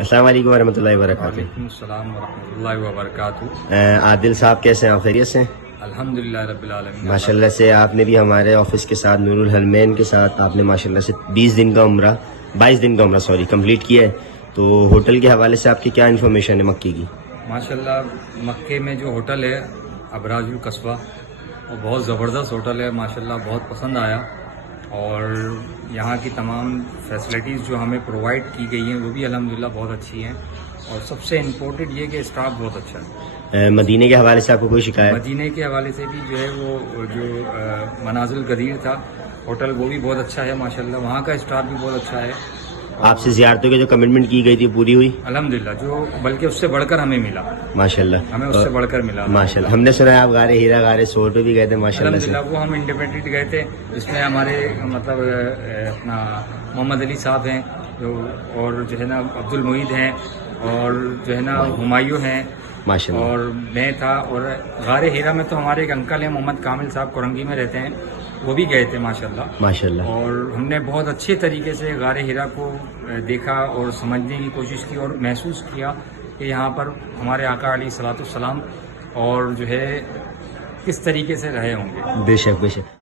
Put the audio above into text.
السلام علیکم ورحمۃ اللہ وبرکاتہ۔ وعلیکم السلام ورحمۃ اللہ وبرکاتہ۔ عادل صاحب کیسے ہیں؟ آپ خیریت سے؟ الحمدللہ رب العالمین۔ ماشاءاللہ سے آپ نے بھی ہمارے آفس کے ساتھ نور الحرمین کے ساتھ آپ نے ماشاءاللہ سے 22 دن کا عمرہ کمپلیٹ کیا ہے، تو ہوٹل کے حوالے سے آپ کی کیا انفارمیشن ہے مکے کی؟ ماشاءاللہ مکے میں جو ہوٹل ہے ابراج القصبہ، وہ بہت زبردست ہوٹل ہے، ماشاءاللہ بہت پسند آیا، اور یہاں کی تمام فیسلٹیز جو ہمیں پرووائڈ کی گئی ہیں وہ بھی الحمدللہ بہت اچھی ہیں، اور سب سے امپورٹنٹ یہ کہ اسٹاف بہت اچھا ہے۔ مدینے کے حوالے سے آپ کو کوئی شکایت؟ مدینے کے حوالے سے بھی جو ہے وہ جو منازل قدیر تھا ہوٹل، وہ بھی بہت اچھا ہے ماشاءاللہ، وہاں کا اسٹاف بھی بہت اچھا ہے۔ آپ سے زیارتوں کی جو کمٹمنٹ کی گئی تھی پوری ہوئی؟ الحمدللہ، جو بلکہ اس سے بڑھ کر ہمیں ملا، ماشاءاللہ ہمیں اس سے بڑھ کر ملا ماشاءاللہ۔ ہم نے سنا ہے آپ غار ہیرا غار سور پہ بھی گئے تھے ماشاءاللہ سے؟ الحمدللہ، وہ ہم انڈیپینڈنٹ گئے تھے، جس میں ہمارے مطلب اپنا محمد علی صاحب ہیں اور جو ہے نا عبد المعید ہیں، اور جو ہے نا ہمایوں ہیں، ماشاءاللہ۔ اور میں تھا، اور غار ہیرا میں تو ہمارے ایک انکل ہیں محمد کامل صاحب، کورنگی میں رہتے ہیں، وہ بھی گئے تھے ماشاءاللہ۔ ماشاءاللہ اور ہم نے بہت اچھے طریقے سے غار ہیرا کو دیکھا اور سمجھنے کی کوشش کی، اور محسوس کیا کہ یہاں پر ہمارے آقا علیہ الصلوۃ والسلام اور جو ہے کس طریقے سے رہے ہوں گے۔ بے شک بے شک۔